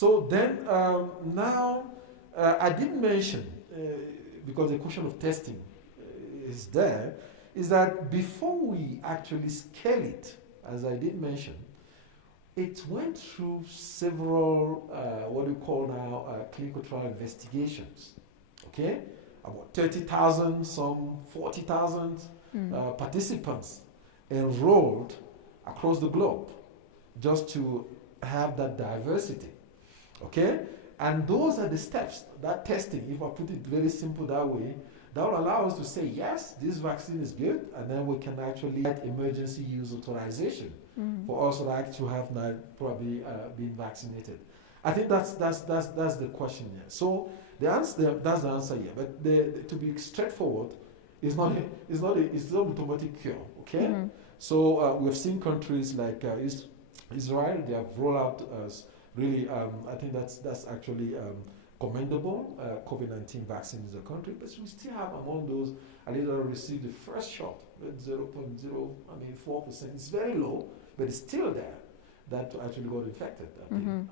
So then now I didn't mention, because the question of testing is there, is that before we actually scale it, as I did mention, it went through several, what we call now, clinical trial investigations. Okay? About 30,000, some 40,000 participants enrolled across the globe just to have that diversity. Okay? And those are the steps, that testing, if I put it very simple that way, that will allow us to say, yes, this vaccine is good, and then we can actually get emergency use authorization for us like to have now probably been vaccinated. I think that's the question here. So the answer, that's the answer here. But to be straightforward, it's not an automatic cure. Okay. So we've seen countries like Israel. They have rolled out really. I think that's actually commendable. COVID-19 vaccine in the country, but we still have among those at least that received the first shot, 0.04%. It's very low, but it's still there. That actually got infected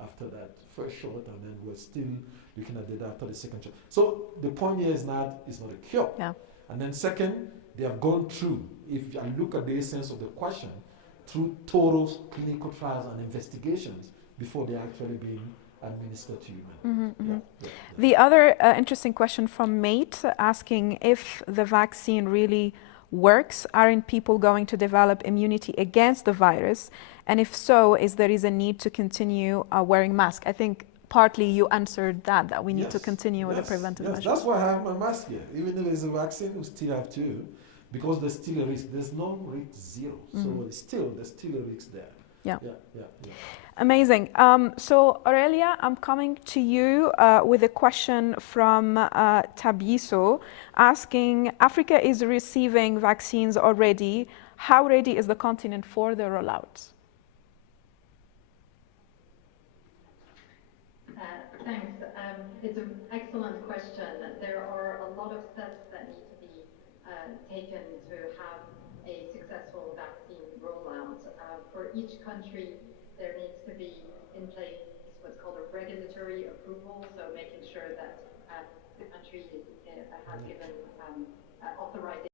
after that first shot, and then we're still looking at it after the second shot. So the point here is not a cure. Yeah. And then second, they have gone through, if I look at the essence of the question, through total clinical trials and investigations before they actually being administered to human. The other interesting question from Mate asking if the vaccine really works. Aren't people going to develop immunity against the virus? And if so, is there a need to continue wearing masks? I think partly you answered that we need to continue with the preventive measures. That's why I have my mask here. Even if there's a vaccine, we still have to, because there's still a risk. There's no risk zero. So there's still a risk there. Yeah. Yeah. Amazing. So Aurelia, I'm coming to you with a question from Tabiso asking, Africa is receiving vaccines already. How ready is the continent for the rollout? Thanks. It's an excellent question. There are a lot of steps that need to be taken to have a successful vaccine rollout. For each country, there needs to be in place what's called a regulatory approval, so making sure that the country has given authorization.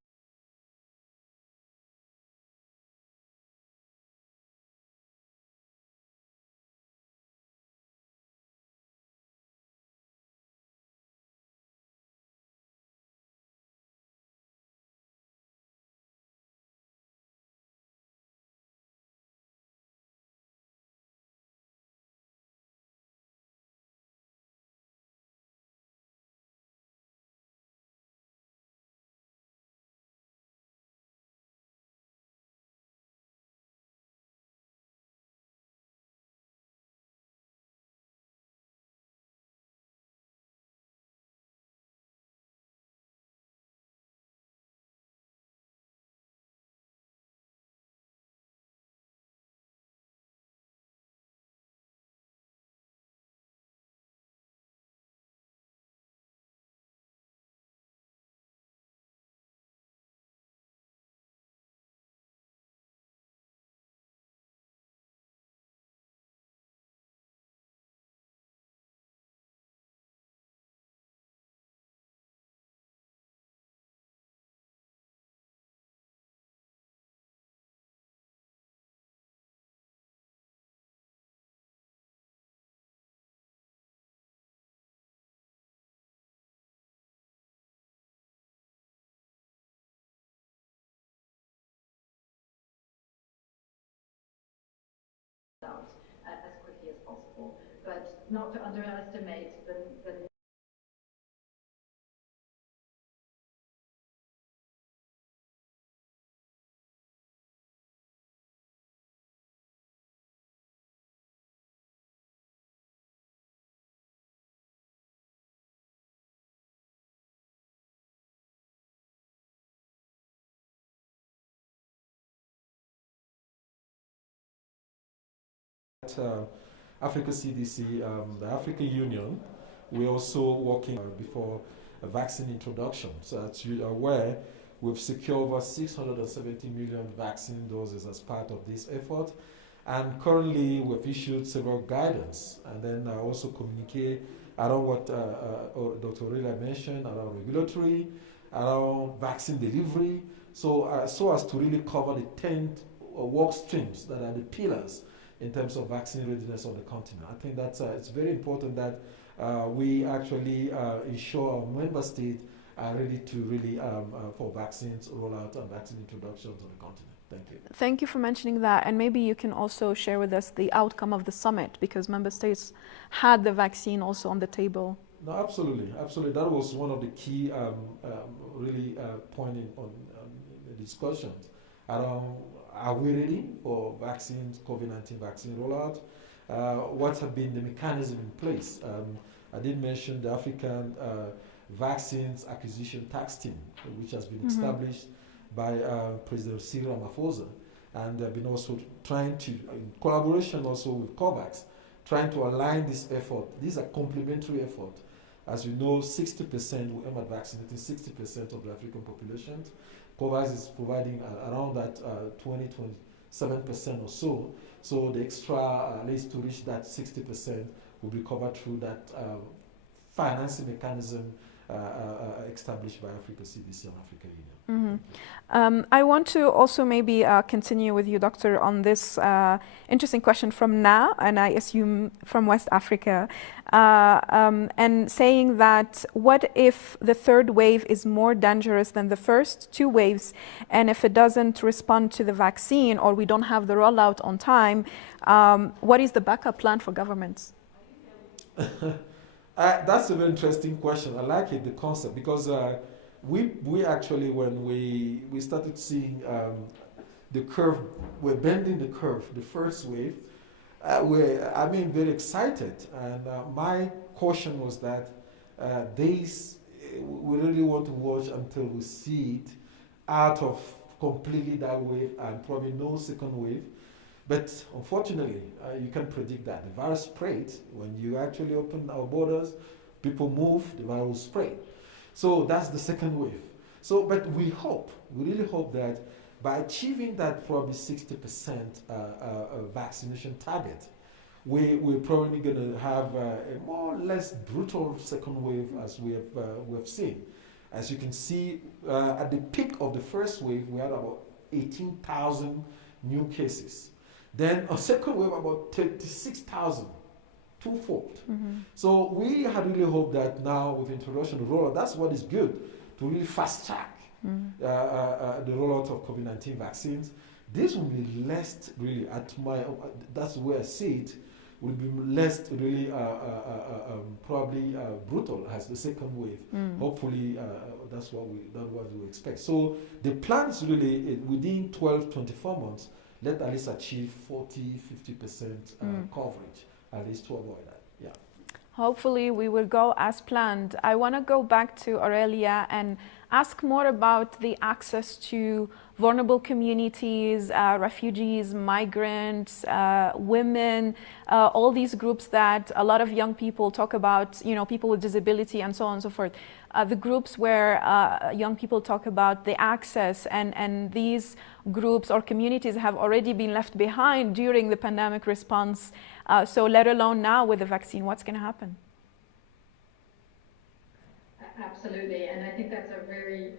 As quickly as possible, but not to underestimate the Africa CDC, the African Union, we're also working before a vaccine introduction. So as you are aware, we've secured over 670 million vaccine doses as part of this effort. And currently, we've issued several guidance, and then also communicate around what Dr. Aurelia mentioned around regulatory, around vaccine delivery, so as to really cover the 10 work streams that are the pillars in terms of vaccine readiness on the continent. I think that's it's very important that we actually ensure our member states are ready to really for vaccines rollout and vaccine introductions on the continent. Thank you. Thank you for mentioning that. And maybe you can also share with us the outcome of the summit, because member states had the vaccine also on the table. No, absolutely, absolutely. That was one of the key, really point on the discussions around: are we ready for vaccines, COVID-19 vaccine rollout? What have been the mechanism in place? I did mention the African Vaccines Acquisition Tax Team, which has been established by President Cyril Ramaphosa, and have been also trying to, in collaboration also with COVAX, trying to align this effort. These are complementary efforts. As you know, 60%, we aim at vaccinating 60% of the African population. COVAX is providing around that 27% or so. So the extra, at least to reach that 60%, will be covered through that financing mechanism established by Africa CDC and Africa Union. I want to also maybe continue with you, Doctor, on this interesting question from Na, and I assume from West Africa, and saying that what if the third wave is more dangerous than the first two waves, and if it doesn't respond to the vaccine or we don't have the rollout on time, what is the backup plan for governments? That's a very interesting question. I like it, the concept, because we actually, when we started seeing the curve, we're bending the curve, the first wave, we're very excited. And my caution was that we really want to watch until we see it out of completely that wave and probably no second wave. But unfortunately, you can predict that. The virus spread. When you actually open our borders, people move, the virus will spread. So that's the second wave. So, but we really hope that by achieving that probably 60% vaccination target, we're probably going to have a more or less brutal second wave as we have seen. As you can see, at the peak of the first wave, we had about 18,000 new cases. Then a second wave, about 36,000, twofold. So we had really hoped that now with introduction of rollout, that's what is good, to really fast track the rollout of COVID-19 vaccines. This will be less really, that's the way I see it, will be less really probably brutal as the second wave. Hopefully that's what we expect. So the plan is really within 12, 24 months, let at least achieve 40-50% coverage, at least to avoid that. Yeah. Hopefully we will go as planned. I want to go back to Aurelia and ask more about the access to vulnerable communities, refugees, migrants, women, all these groups that a lot of young people talk about, people with disability and so on and so forth. The groups where young people talk about the access, and these groups or communities have already been left behind during the pandemic response. So let alone now with the vaccine, what's going to happen? Absolutely, and I think that's a very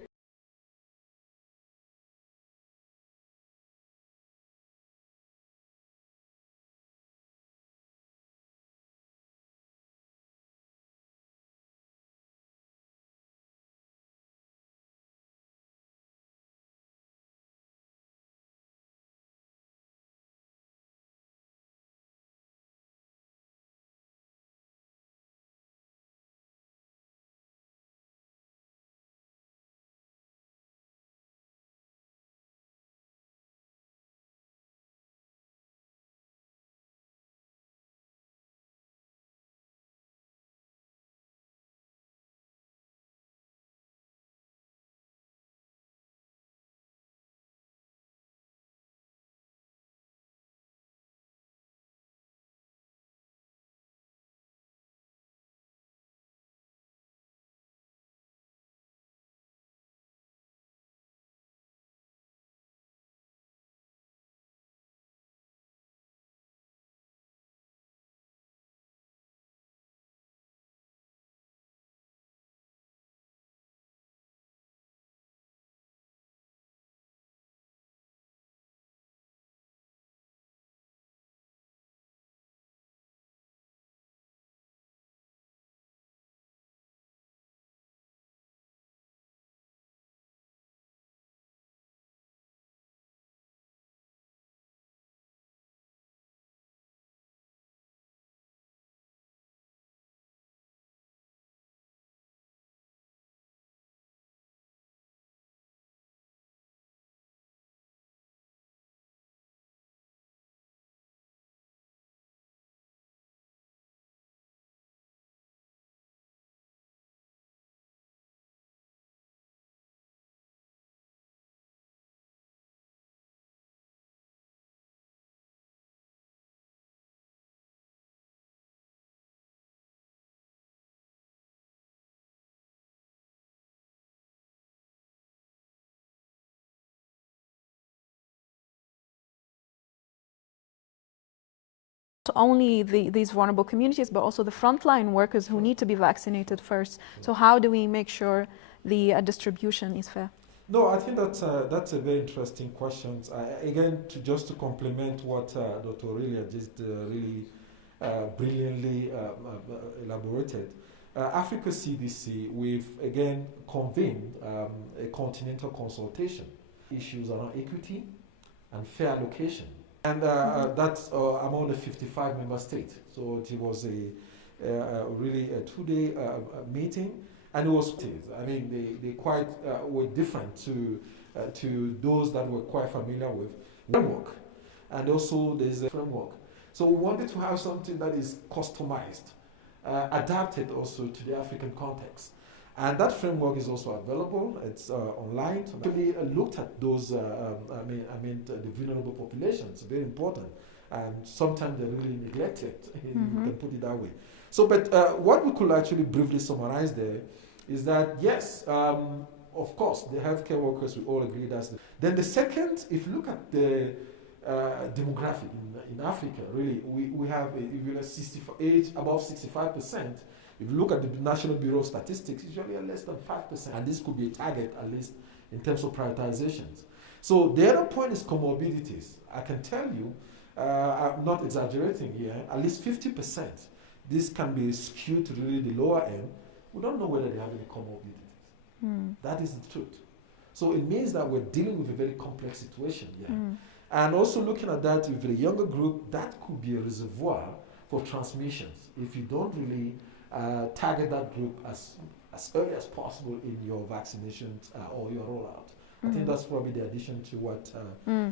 only these vulnerable communities, but also the frontline workers who need to be vaccinated first. So how do we make sure the distribution is fair? No, I think that's a very interesting question. Again, just to complement what Dr. Aurelia just really brilliantly elaborated, Africa CDC, we've again convened a continental consultation, issues around equity and fair allocation. And that's among the 55 member states. So it was really a 2-day meeting. And it was, I mean, they quite were different to those that were quite familiar with framework. And also there's a framework. So we wanted to have something that is customized, adapted also to the African context. And that framework is also available. It's online. So we looked at those, the vulnerable populations, very important. And sometimes they're really neglected, you can put it that way. So, but what we could actually briefly summarize there is that, yes, of course, the healthcare workers, we all agree that's the. Then the second, if you look at the demographic in Africa, really, we have, if you look age above 65%, if you look at the National Bureau of Statistics, it's usually less than 5%. And this could be a target, at least in terms of prioritizations. So the other point is comorbidities. I can tell you, I'm not exaggerating here, at least 50%. This can be skewed to really the lower end. We don't know whether they have any comorbidities. That is the truth. So it means that we're dealing with a very complex situation here. And also looking at that with the younger group, that could be a reservoir for transmissions if you don't really target that group as early as possible in your vaccinations or your rollout. I think that's probably the addition to what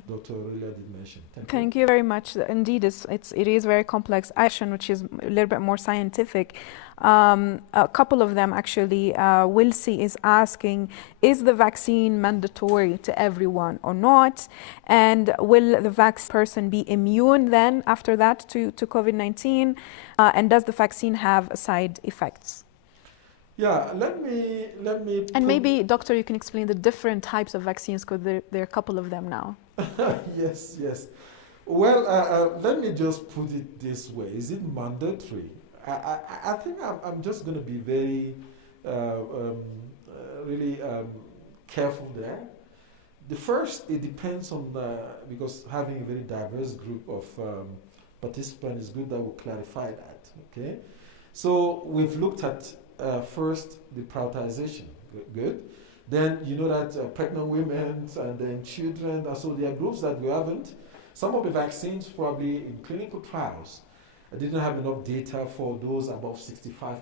Dr. Aurelia did mention. Thank you very much. Indeed, it is very complex action, which is a little bit more scientific. A couple of them actually, Wilsey is asking, is the vaccine mandatory to everyone or not? And will the vaccine person be immune then after that to COVID-19? And does the vaccine have side effects? Yeah, let me. And maybe, doctor, you can explain the different types of vaccines, because there are a couple of them now. Yes. Well, let me just put it this way: is it mandatory? I think I'm just going to be very, really careful there. The first, it depends on because having a very diverse group of participants is good. That will clarify that. Okay, so we've looked at. First, the prioritization, good. Then you know that pregnant women and then children, so there are groups that we haven't. Some of the vaccines probably in clinical trials didn't have enough data for those above 65,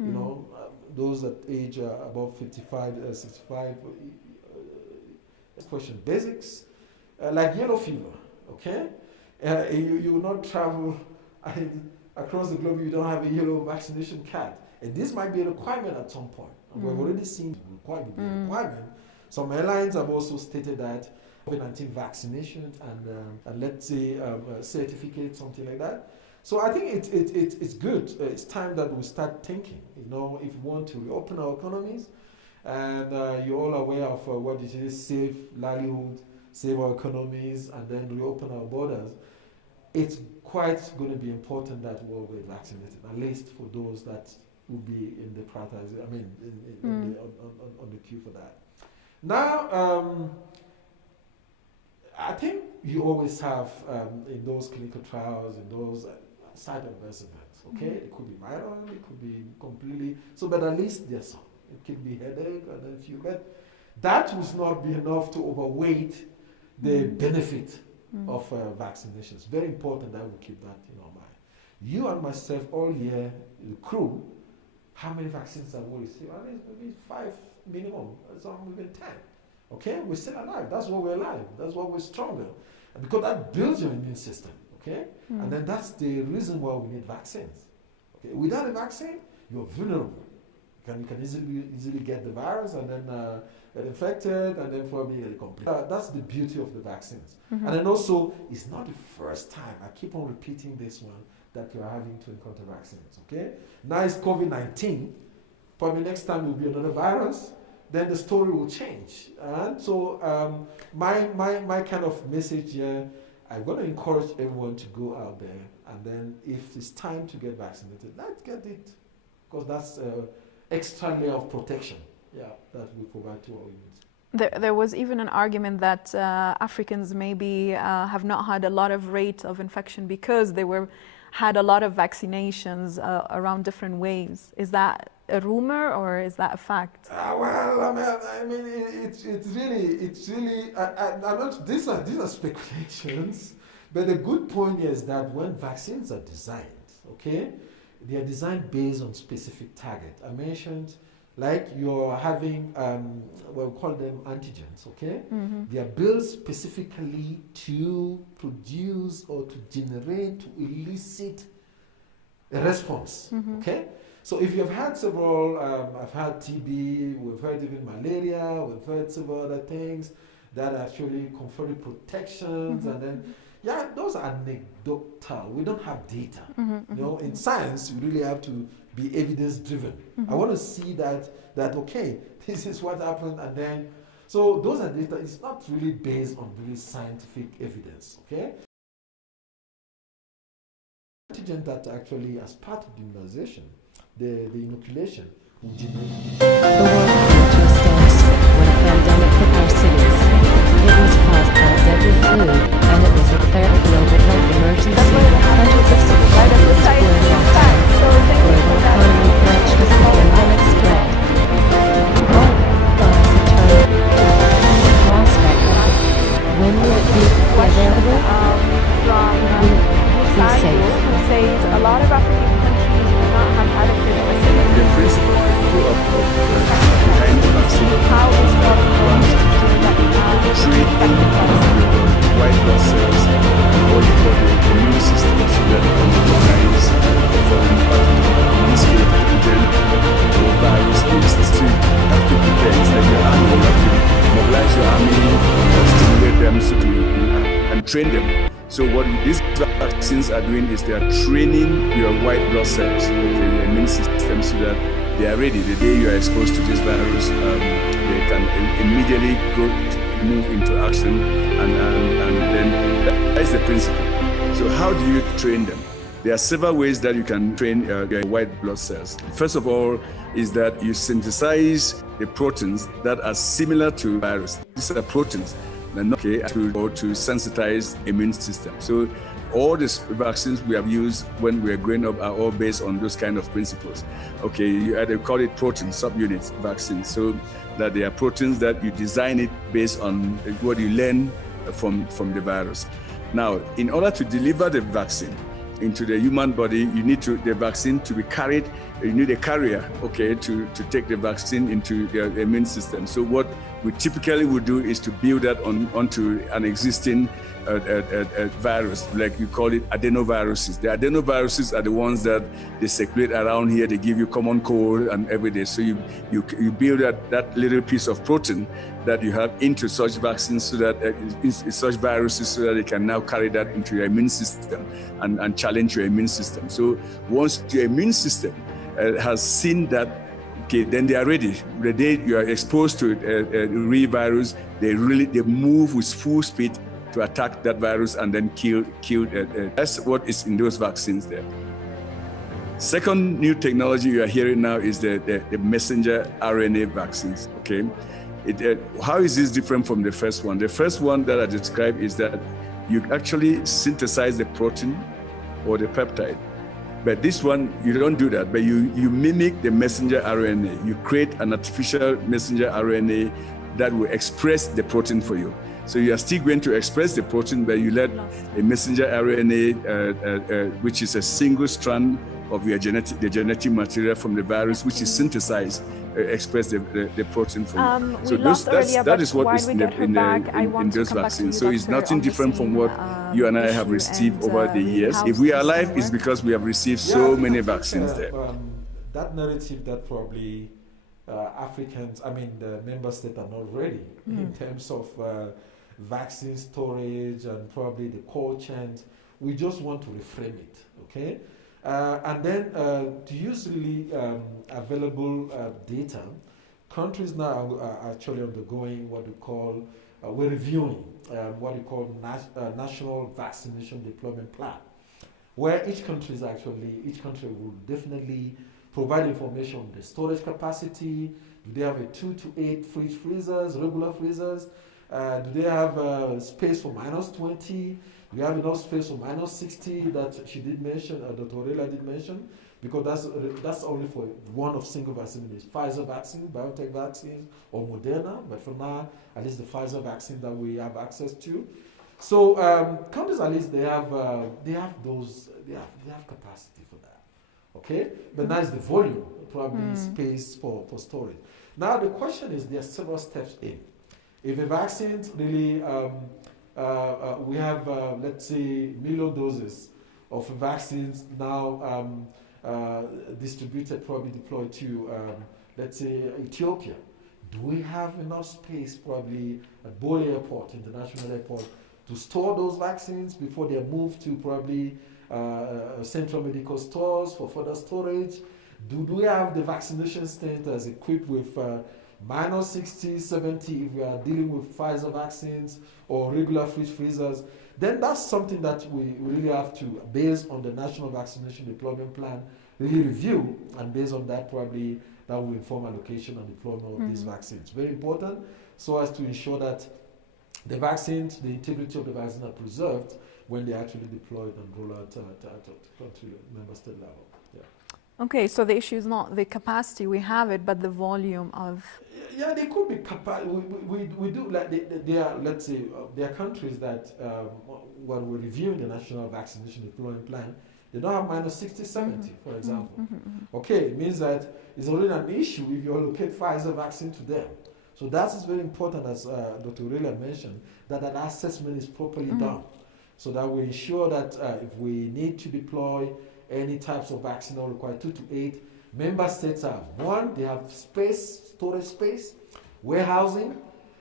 you know, those at age above 55, 65. Question, basics, like yellow fever, okay? You will not travel across the globe, you don't have a yellow vaccination card. And this might be a requirement at some point. We've already seen requirement. Some airlines have also stated that COVID-19 vaccination and let's say certificate, something like that. So I think it's good. It's time that we start thinking. You know, if we want to reopen our economies, and you're all aware of what it is: save livelihood, save our economies, and then reopen our borders. It's quite going to be important that we're vaccinated, at least for those that will be in the prioritization. I mean, on the queue for that. Now, I think you always have in those clinical trials, in those side adverse events. Okay, it could be minor, it could be completely. So, but at least there's some. It could be headache and then few. But that would not be enough to overweight the benefit of vaccinations. Very important that we keep that in our mind. You and myself all here, the crew. How many vaccines have we received? I mean, maybe 5 minimum, some even 10. Okay, we're still alive. That's why we're alive. That's why we're stronger. And because that builds your immune system. Okay, and then that's the reason why we need vaccines. Okay, without a vaccine, you're vulnerable. You can easily get the virus and then get infected and then probably get complete. That's the beauty of the vaccines. And then also, it's not the first time. I keep on repeating this one. That you are having to encounter vaccines, okay? Now it's COVID-19. Probably next time will be another virus. Then the story will change. And so my kind of message here, I'm going to encourage everyone to go out there and then if it's time to get vaccinated, let's get it, because that's extra layer of protection, that we provide to our youth. There was even an argument that Africans maybe have not had a lot of rate of infection because they had a lot of vaccinations around different waves. Is that a rumor or is that a fact? Well, I mean, it's really. I'm not. These are speculations, but the good point is that when vaccines are designed, okay, they are designed based on specific target. I mentioned, like you're having, we'll call them antigens, okay? Mm-hmm. They are built specifically to produce or to generate, to elicit a response, okay? So if you've had several, I've had TB, we've had even malaria, we've had several other things that actually confer protections, and then, those are anecdotal. We don't have data. You know, in science, you really have to be evidence-driven. I want to see that okay, this is what happened, and then, so those are data. It's not really based on really scientific evidence, okay? Antigen that actually, as part of the immunization, the inoculation, will generate. The world came to a standstill when a pandemic hit our cities. It was caused by a deadly flu, and it was declared a global health emergency. Hundreds of cities were impacted. Global economy crashed as the pandemic spread. What was the term? Prospect. When will it be available? From who says a lot of African countries do not have adequate facilities. The principle behind the vaccine How is possible that we have white blood cells, what you call the immune system, so that it can recognize the foreign pathogen. In this case, then the virus is to have to prepare. It's like your army, you have to mobilize your army, stimulate them and train them. So what these vaccines are doing is they are training your white blood cells, your immune system, so that they are ready. The day you are exposed to this virus, they can immediately move into action, and then that's the principle. So how do you train them? There are several ways that you can train your white blood cells. First of all is that you synthesize the proteins that are similar to virus. These are proteins to sensitize immune system. So all these vaccines we have used when we were growing up are all based on those kind of principles. Okay, you either call it protein subunits vaccines, so that they are proteins that you design it based on what you learn from the virus. Now, in order to deliver the vaccine into the human body, you need the vaccine to be carried. You need a carrier, okay, to take the vaccine into the immune system. So what we typically would do is to build that onto an existing virus, like you call it adenoviruses. The adenoviruses are the ones that they circulate around here. They give you common cold and every day. So you build that little piece of protein that you have into such vaccines, so that such viruses, so that they can now carry that into your immune system and challenge your immune system. So once your immune system has seen that, okay, then they are ready. The day you are exposed to a real virus, they move with full speed to attack that virus and then kill. That's what is in those vaccines there. Second new technology you are hearing now is the messenger RNA vaccines. Okay, how is this different from the first one? The first one that I described is that you actually synthesize the protein or the peptide. But this one, you don't do that, but you mimic the messenger RNA. You create an artificial messenger RNA that will express the protein for you. So you are still going to express the protein, but you let a messenger RNA, which is a single strand of the genetic material from the virus, which is synthesized, express the protein for you. So that is what is in those vaccines. So it's nothing different from what you and I have received over the years. If we are alive, it's because we have received so many vaccines there. That narrative that probably Africans, the member states are not ready in terms of vaccine storage and probably the cold chain. We just want to reframe it, okay? And then to use really available data, countries now are actually undergoing what we call, we're reviewing what we call National Vaccination Deployment Plan. where each country will definitely provide information on the storage capacity. Do they have a 2 to 8 fridge freezers, regular freezers? Do they have space for -20? Do you have enough space for -60 that she did mention, Dr. Aurelia did mention? Because that's only for one of single vaccines, Pfizer vaccine, biotech vaccines, or Moderna. But for now, at least the Pfizer vaccine that we have access to. So countries, at least they have capacity for that. Okay, but now is the volume, probably space for storage. Now the question is, there are several steps in. If a vaccine really, we have let's say million doses of vaccines now distributed, probably deployed to let's say Ethiopia. Do we have enough space, probably at Bole Airport, International Airport, to store those vaccines before they are moved to probably central medical stores for further storage? Do we have the vaccination centers equipped with -60, 70 if we are dealing with Pfizer vaccines or regular fridge freezers? Then that's something that we really have to, based on the National Vaccination Deployment Plan, really review, and based on that probably that will inform allocation and deployment of these vaccines. Very important, so as to ensure that the vaccines, the integrity of the vaccine are preserved when they're actually deployed and roll out to member state level. Yeah. Okay, so the issue is not the capacity, we have it, but the volume of... Yeah, they could be capacity. We do, like, let's say, there are countries that, when we're reviewing the National Vaccination Deployment Plan, they don't have -60, 70, for example. Okay, it means that it's already an issue if you allocate Pfizer vaccine to them. So that is very important, as Dr. Aurelia mentioned, that an assessment is properly done, so that we ensure that if we need to deploy any types of vaccine that require 2 to 8, member states have, one, they have space, storage space, warehousing,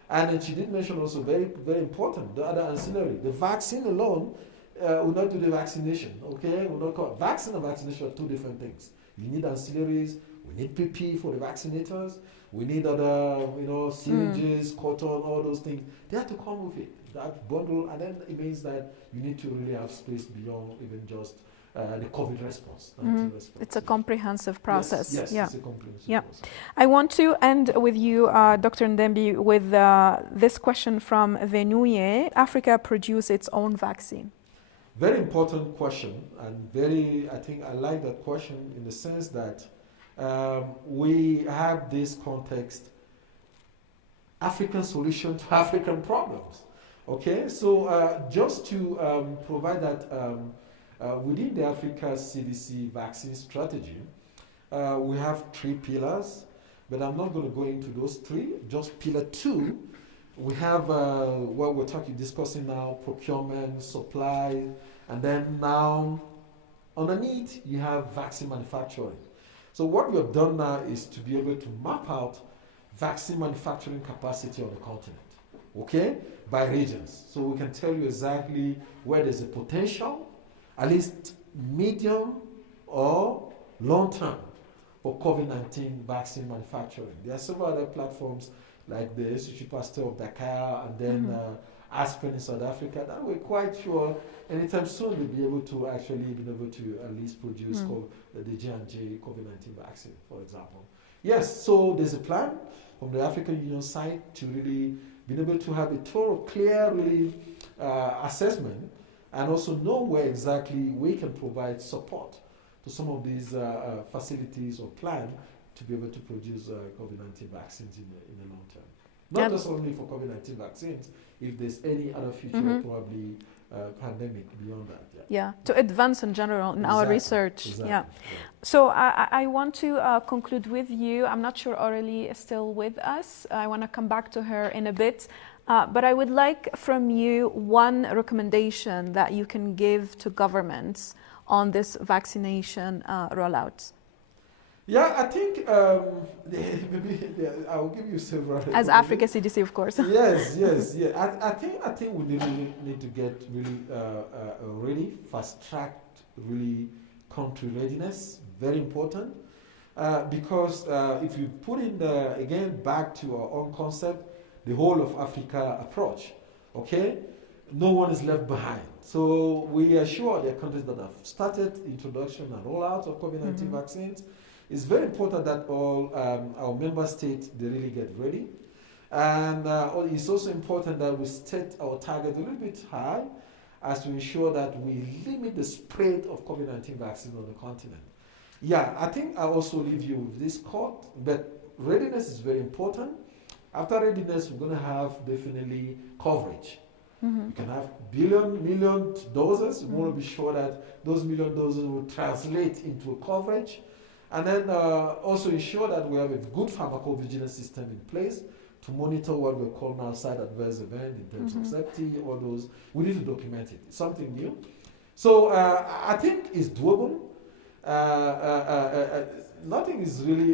and then she did mention also very, very important, the other ancillary. The vaccine alone will not do the vaccination, okay? Will not call vaccine and vaccination are two different things. You need ancillaries, we need PPE for the vaccinators, we need other, syringes, cotton, all those things. They have to come with it, that bundle, and then it means that you need to really have space beyond even just the COVID response. It's a comprehensive process. Yes, yeah. It's a comprehensive process. I want to end with you, Dr. Ndembi, with this question from Venuye. Africa produce its own vaccine. Very important question, and I think I like that question in the sense that we have this context, African solution to African problems. Okay, so just to provide that within the Africa CDC vaccine strategy, we have 3 pillars, but I'm not going to go into those 3. Just pillar 2, we have what we're discussing now: procurement, supply, and then now underneath you have vaccine manufacturing. So what we have done now is to be able to map out vaccine manufacturing capacity on the continent, okay, by regions. So we can tell you exactly where there's a potential, at least medium or long term, for COVID-19 vaccine manufacturing. There are several other platforms like the Institut Pasteur of Dakar and then Aspen in South Africa that we're quite sure anytime soon we'll be able to actually at least produce the J&J COVID-19 vaccine, for example. Yes, so there's a plan from the African Union side to really be able to have a thorough, clear, really assessment, and also know where exactly we can provide support to some of these facilities or plan to be able to produce COVID-19 vaccines in the long term. Not just only for COVID-19 vaccines, if there's any other future probably pandemic beyond that. Yeah, to advance in general in our research. Exactly. Yeah. So I want to conclude with you. I'm not sure Aurélie is still with us. I want to come back to her in a bit. But I would like from you one recommendation that you can give to governments on this vaccination rollout. Yeah, I think I will give you several. As Africa CDC, of course. Yes. I think we really need to get really ready, fast-tracked, really country readiness. Very important, because if you put in again back to our own concept, the whole of Africa approach. Okay, no one is left behind. So we assure the countries that have started introduction and rollout of COVID-19 Mhm. vaccines. It's very important that all our member states, they really get ready. And it's also important that we set our target a little bit high as to ensure that we limit the spread of COVID-19 vaccine on the continent. Yeah, I think I also leave you with this quote, but readiness is very important. After readiness, we're going to have definitely coverage. Mhm. You can have million doses. We want Mhm. to be sure that those million doses will translate into a coverage. And then also ensure that we have a good pharmacovigilance system in place to monitor what we call now side adverse event in terms of Mhm. safety, all those. We need to document it. It's something new. So I think it's doable. Nothing is really,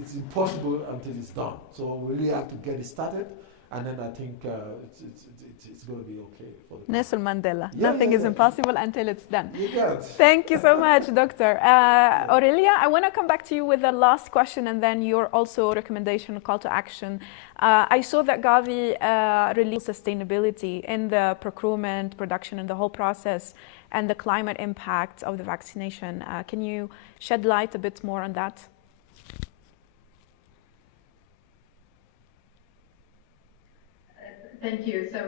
it's impossible until it's done. So we really have to get it started. And then I think it's going to be okay for the Nelson Mandela. Yeah, Nothing yeah, is yeah. impossible until it's done. You got it. Thank you so much, Doctor. Aurelia, I want to come back to you with the last question and then your also recommendation, call to action. I saw that Gavi released sustainability in the procurement, production, and the whole process, and the climate impact of the vaccination. Can you shed light a bit more on that? Thank you. So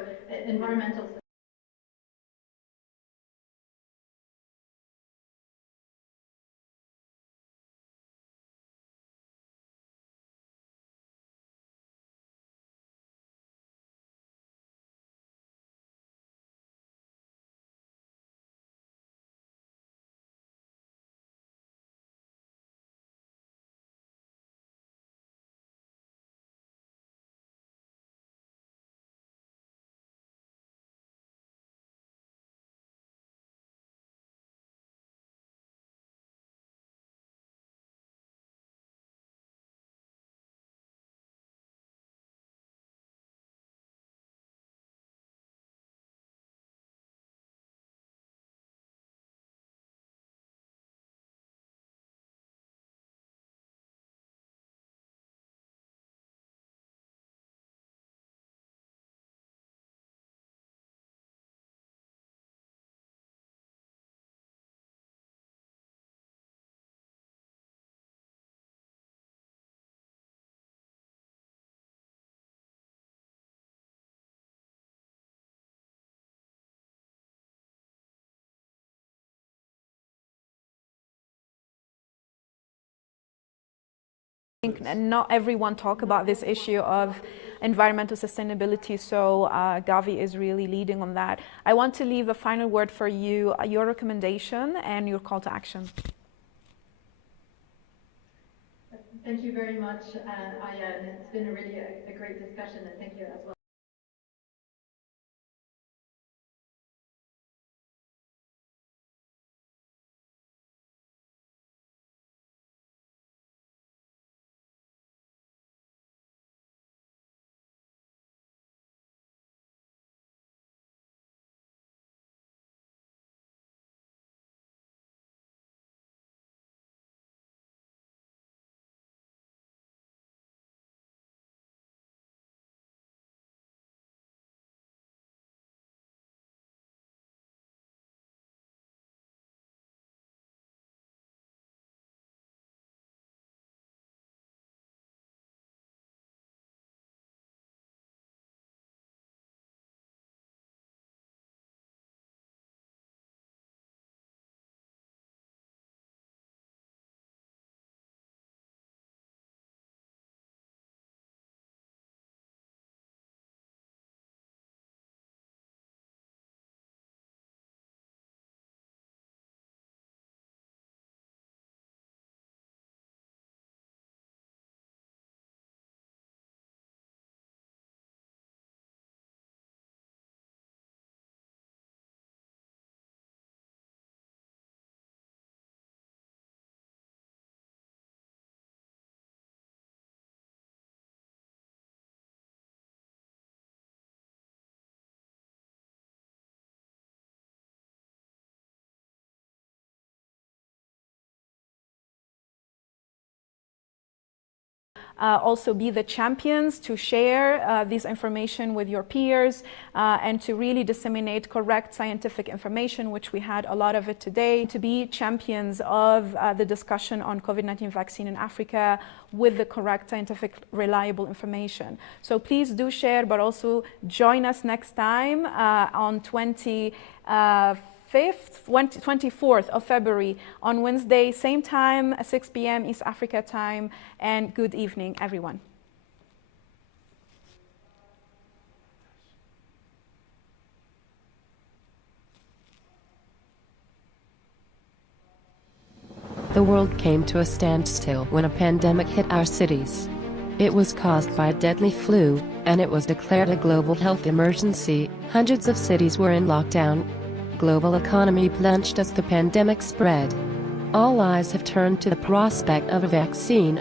environmental Not everyone talk about this issue of environmental sustainability, so Gavi is really leading on that. I want to leave a final word for you, your recommendation and your call to action. Thank you very much, Aya, and it's been really a great discussion, and thank you as well. also be the champions to share this information with your peers and to really disseminate correct scientific information, which we had a lot of it today, to be champions of the discussion on COVID-19 vaccine in Africa with the correct scientific reliable information. So please do share, but also join us next time on 24th of February on Wednesday, same time, 6 p.m. East Africa time, and good evening, everyone. The world came to a standstill when a pandemic hit our cities. It was caused by a deadly flu, and it was declared a global health emergency. Hundreds of cities were in lockdown. Global economy plunged as the pandemic spread. All eyes have turned to the prospect of a vaccine.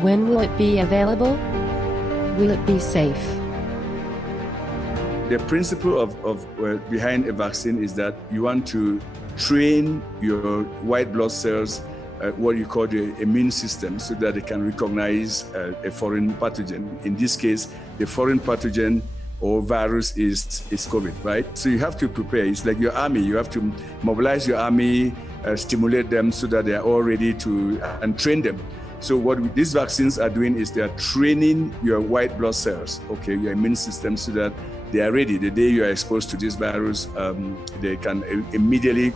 When will it be available? Will it be safe? The principle behind a vaccine is that you want to train your white blood cells, what you call the immune system, so that they can recognize a foreign pathogen. In this case, the foreign pathogen or virus is COVID, right? So you have to prepare. It's like your army. You have to mobilize your army, stimulate them so that they are all ready to, and train them. So what these vaccines are doing is they are training your white blood cells, okay, your immune system, so that they are ready. The day you are exposed to this virus, they can immediately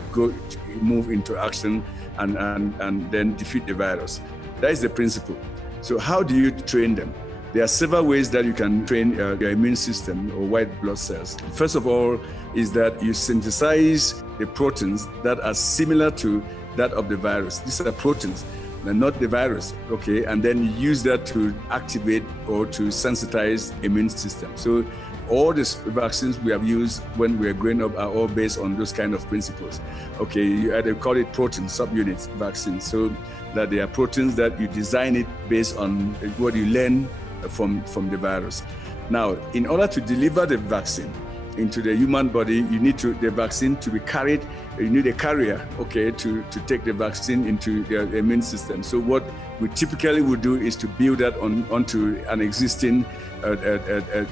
move into action and then defeat the virus. That is the principle. So how do you train them? There are several ways that you can train your immune system or white blood cells. First of all is that you synthesize the proteins that are similar to that of the virus. These are proteins, not the virus, okay? And then you use that to activate or to sensitize immune system. So all these vaccines we have used when we were growing up are all based on those kind of principles. Okay, they call it protein subunits vaccines. So that they are proteins that you design it based on what you learn from the virus. Now, in order to deliver the vaccine into the human body, you need the vaccine to be carried. You need a carrier, okay, to take the vaccine into the immune system. So what we typically would do is to build that onto an existing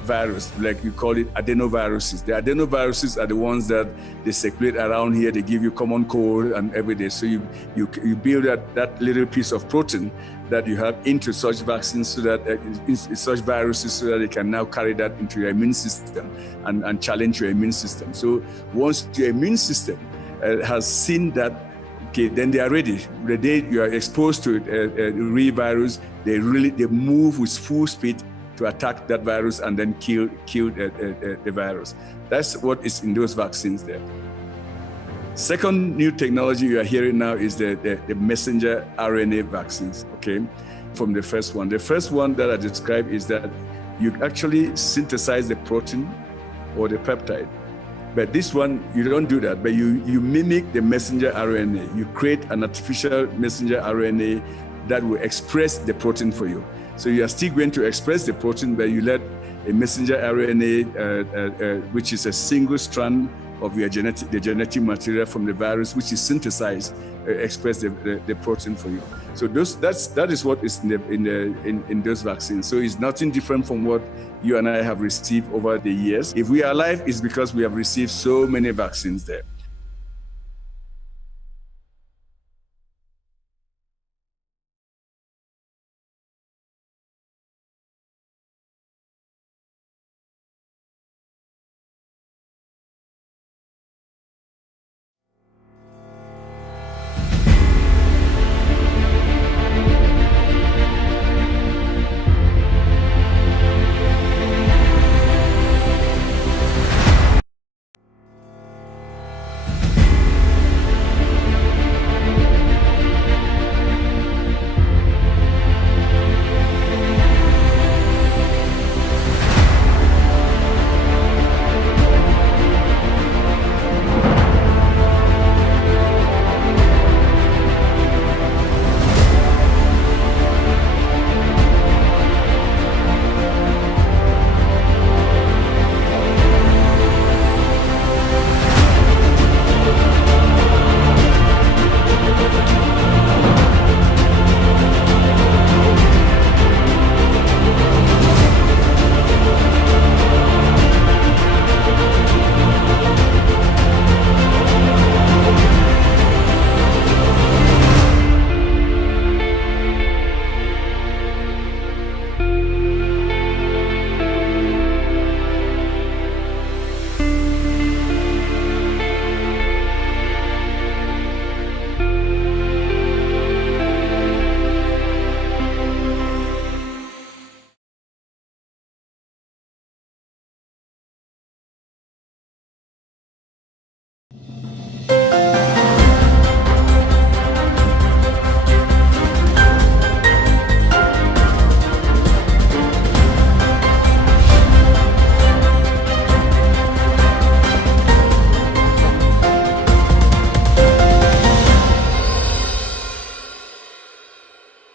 virus, like you call it adenoviruses. The adenoviruses are the ones that they circulate around here. They give you common cold and every day. So you build that little piece of protein that you have into such vaccines, so that such viruses, so that they can now carry that into your immune system and challenge your immune system. So once your immune system has seen that, okay, then they are ready. The day you are exposed to a real virus, they move with full speed to attack that virus and then kill the virus. That's what is in those vaccines there. Second new technology you are hearing now is the messenger RNA vaccines, okay, from the first one. The first one that I described is that you actually synthesize the protein or the peptide. But this one, you don't do that, but you mimic the messenger RNA. You create an artificial messenger RNA that will express the protein for you. So you are still going to express the protein, but you let a messenger RNA, which is a single strand of the genetic material from the virus, which is synthesized, express the protein for you. So that is what is in those vaccines. So it's nothing different from what you and I have received over the years. If we are alive, it's because we have received so many vaccines there.